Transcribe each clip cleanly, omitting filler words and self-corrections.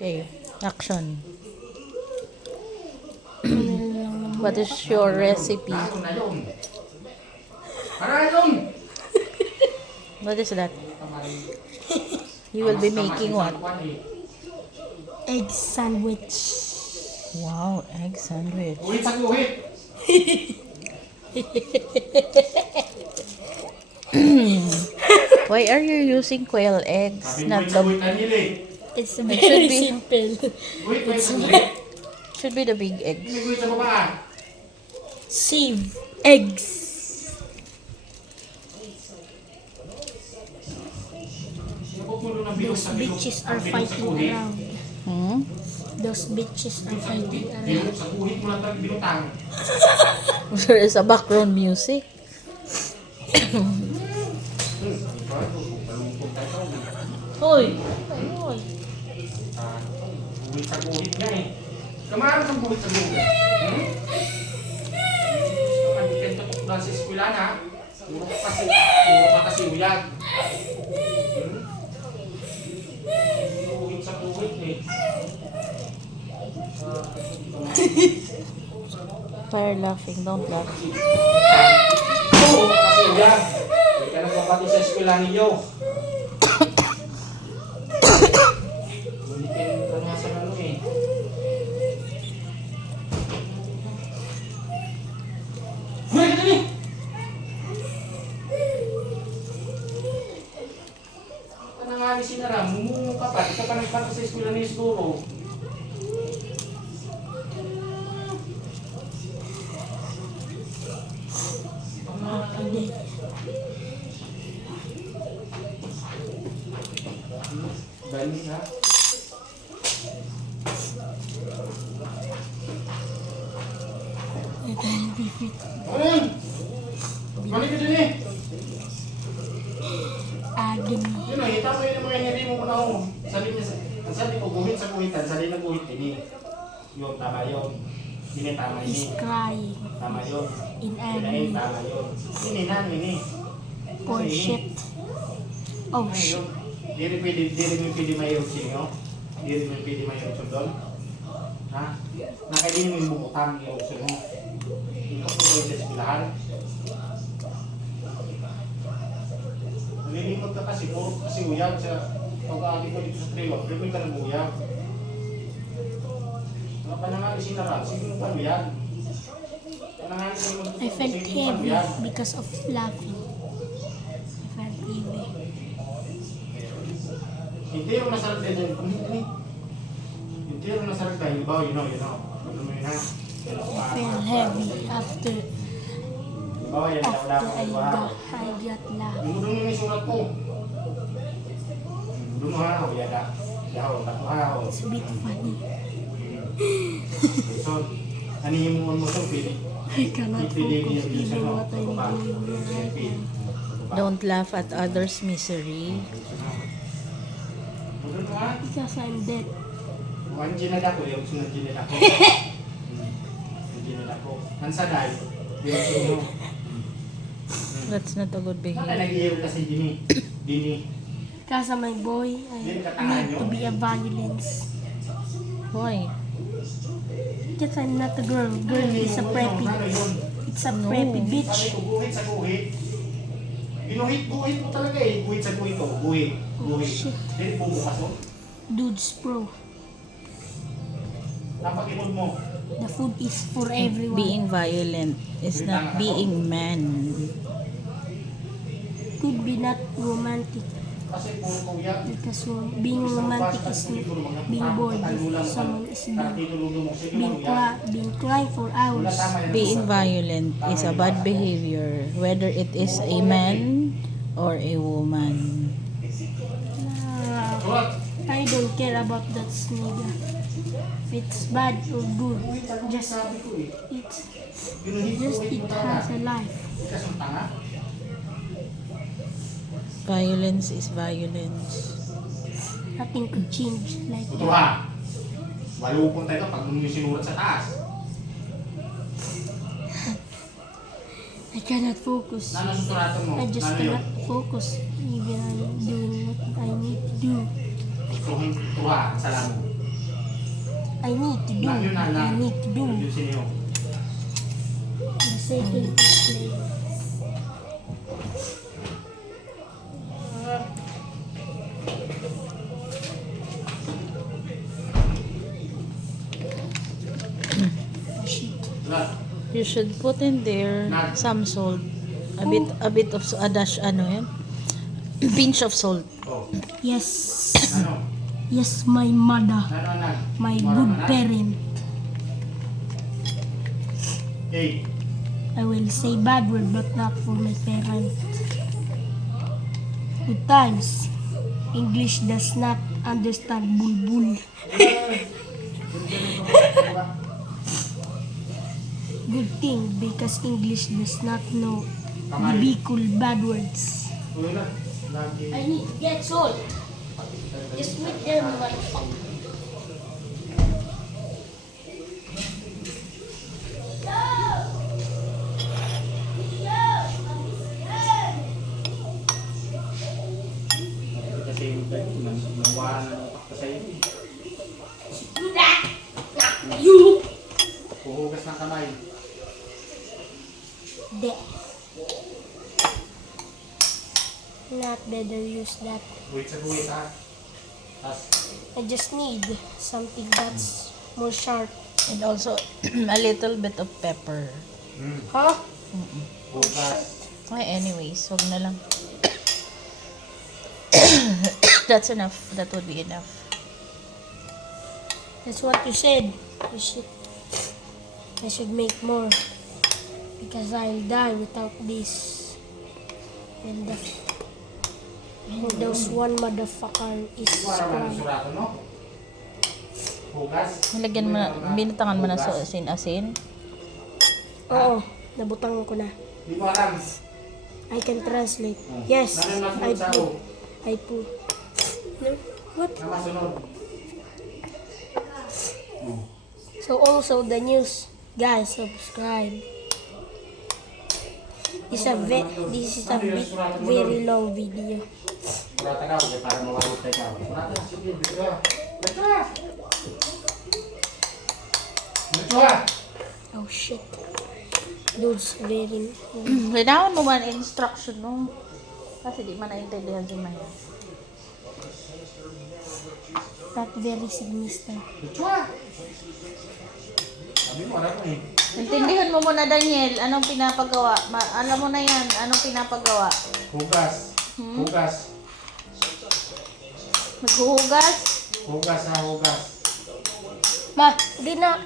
Okay, action. What is your recipe? What is that? You will be making what? Egg sandwich. Wow, egg sandwich. Why are you using quail eggs? Not the It's should very be- simple. should be the big eggs. Save eggs. Those bitches are fighting around. Hmm? Those bitches are fighting around. There is a background music. Hoy! Ayun. Guhit sa guhit nga eh. Kamaro sa guhit sa guhit. Kapag ikentok na sa eskwela na, puro pa kasi uyag. Guhit sa guhit eh. Fire laughing, don't laugh. Oo, kasi uyag. Hindi ka nagpapati sa eskwela ninyo. Bulitin ka nga sa ano eh. Buhay ka dali! Ka na nga ni Sinara, mumungo ka pa. Di ka pa nagpati sa eskwela niyo siguro. Bani ha? Ito yung bifit. Ano yun? Mali ka din eh. Agin. Yun o, hita mo yun ang mga hindi mo muna ako. Sabi ko, guhit sa guhitan, sabi na guhit ini. Yun, tama yun. Yun tama He's ini. crying Tama yun. in Yun ay agony. tama yun. Yun na, ini. Oh shit. Oh Ay, shit. yun. Diri mo pwede mayroon sinyo. Diri mo pwede mayroon sundon. Ha? Nakailan mo yung bumutang yung uso mo. Yung ako ba yung desbilahan? Nalilimot ka kasi, puro kasi uyag sa pag-aagi ko dito sa trailer. Pero ka ng uyag. Mga panangali sinara, sige mo pa uyag. Panangali ko yung I felt heavy because of laughing. I felt heavy. Hindi yung masarap din yun. Hindi yung masarap dahil ibaw, you know. Ano mo yun ha? I felt heavy after Ibaw, yan ang wala I akong got laugh. Yung doon yung surat ko. Doon ha, o yada. Yaw, tato ha, o. It's a bit funny. So, ano yung mo sa pili? I cannot focus even what I'm doing right now. Don't laugh at others' misery. Doon ha. Because I'm dead. Ang ginada ko, yung sunod ginada ko. Yung ginada ko. Mansaday, yung sunod. That's not a good Baka behavior. nag-iyaw kasi Dini. Because my boy, I need to be a violence. Why? Because I'm not a girl. Girl is a preppy. It's a preppy bitch. Sabi ko, guhit sa guhit. Guhit mo talaga eh. Guhit sa guhit ko. Guhit. Shit. Dili po bukas o. Dudes pro. Napag-imod mo. The food is for everyone. Being violent is not being man. Could be not romantic. Kasi puro kuya. Because being romantic is being bored if someone is being crying for hours. Being violent is a bad behavior, whether it is a man or a woman. I don't care about that nigga. If it's bad or good, just it has a life. Violence is violence. Nothing could change like Ito that. ha. Malupon tayo pag yung sinurat sa taas. I cannot focus. Ano susuratan mo? I just Ano yun? cannot focus even I'm doing what I need to do. Ito ha. Salamat. I need to do. Na, yun na, I need to do. Ayusin niyo. The second play. Shit. Lahat. You should put in there some salt. A bit of a dash ano yan. Pinch of salt. Oh. Yes. Ano? Yes, my mother. Ano, anak? My Mara good ka na? parent. Okay. I will say bad word but not for my parent. Good times. English does not understand bulbul. Good thing because English does not know the Bicol bad words. Ulo na. Lagi. I need to get salt. Just wait there, motherfucker. Kasi nawaran ng pakta sa'yo. You! Puhugas ng kamay. There. Not better use that. Wait sa buwit ha. Tas, I just need something that's more sharp. And also a little bit of pepper. Huh? hugas. Ay, anyways, wag na lang. That's enough. That would be enough. That's what you said. I should make more. Because I'll die without this. And those one motherfucker is Para man ang crying. surato, no? Hugas. Nilagyan mo na, binatangan mo na sa asin-asin. Oo, nabutang ko na. Di mo alam. I can translate. Yes, I put. I put. No? What? Na masunod. So also the news, guys, subscribe. This is a very long video. Surata ka, okay, para mawawag tayo ka. Surata, sige, dito ka. Dito ka! Dito ka! Oh shit. Those very Kailangan mo man instruction, no? Kasi di man naintindihan si Maya. not very sinister. Dito ka! Sabi mo, alam mo eh. Intindihan mo muna, Daniel. Anong pinapagawa? Alam mo na yan. Anong pinapagawa? Hugas. Hugas. Maghuhugas? Hugas ha, hugas. Ma, di na.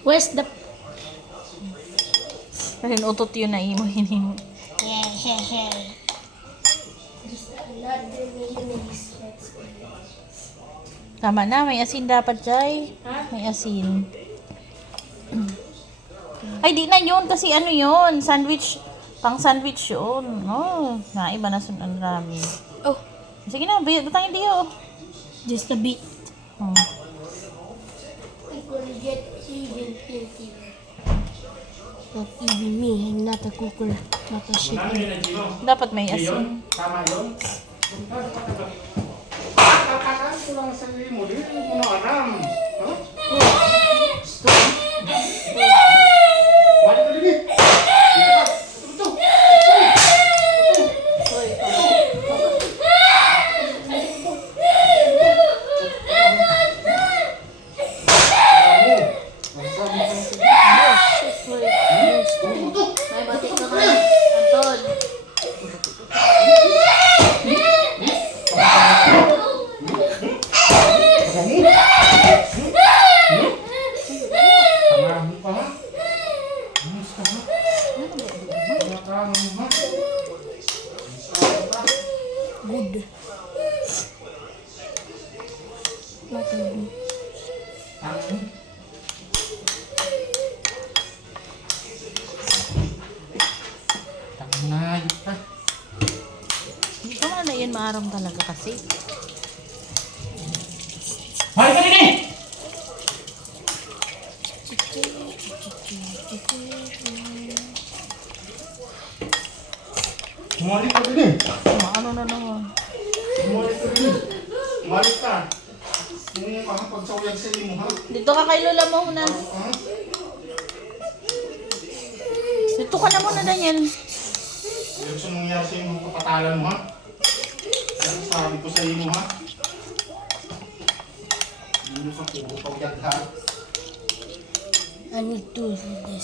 Where's the... Kasi utot yun na imo hinimo. Tama na, may asin dapat, Jai. May asin. Ay, di na yun. Kasi ano yun? Sandwich. Pang sandwich yun. Oh, naiba na ang rami. Oh, Sige na, butangin diyo. just a bit. Oh. I will get even thinking. Not even me, I'm not a cooker, not a chef. Ano yun na, Gino? Dapat may Hindi yun? asin. Tama yun? Kakakaan ko lang sa sarili mo. Di mo na alam. Ha? Stop. Balik ka din eh. Dito ka. Ito. May batik ka ka, Anton. Marami pa ha? Ayos ka ha? Marami ha? Good. Not a good. Tangan. Tangan na ayos ka. Hindi ko na yun maaram talaga kasi. Balik ka din eh! Bumalik ka din eh! Ano na naman. Bumalik ka din eh! Bumalik ka! Yung pagsawag sa imo ha. Dito ka kay Lola mo muna. Ha? Dito ka na muna, Daniel. Yung sa nangyari sa imo kapatalan mo ha. Ano sabi ko sa imo ha. Hindi mo sa puro pagyag ha. I need to do this.